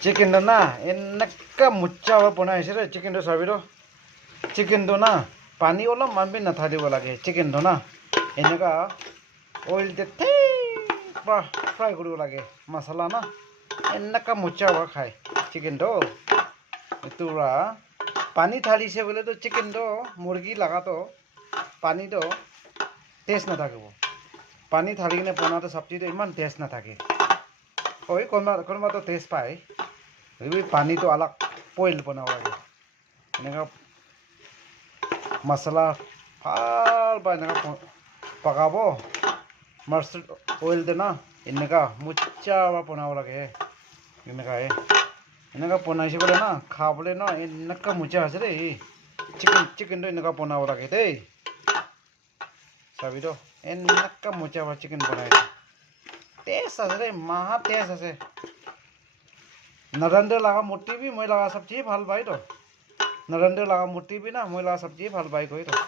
chicken না এনেকা মুচ্চা বনাইছে ৰে চিকেনটো চাবিটো চিকেনটো না পানী অলপমান বি নাথাকিব লাগে চিকেনটো না এনেকা অইলতে ফ্ৰাই কৰিব লাগে মছলা না এনেকা মুচ্চা খায় চিকেনটো এইটোৰা পানী ঢালিছে বোলেতো চিকেনটো মুৰ্গী লাগাটো পানীটো টেষ্ট নাথাকিব পানী ঢালি কিনে বনাওঁতে চব্জিটো ইমান টেষ্ট নাথাকে ওই কোনোবাতো টেষ্ট পায় পানীটো অলপ বইল বনাব লাগে এনেকা মছলা ভাল বা এনেকা পকাব মাষ্টাৰ্ড অইল দে না এনেকা মুচ্চা বনাব লাগে এনেকা বনাইছে বোলে না খাবলৈ ন এনেকা মুচ্চা আছে দেই চিকেনটো এনেকা বনাব লাগে দেই চাবিতো এনেকা মুচ্চা চিকেন বনাইছে টেষ্ট আছে দেই মহা টেষ্ট আছে नरेंद्र लगा मोटी भी मैं लगा सब्जी फल भाई तो नरेंद्र लगा मोटी भी ना मैं लगा सब्जी फल भाई कोई तो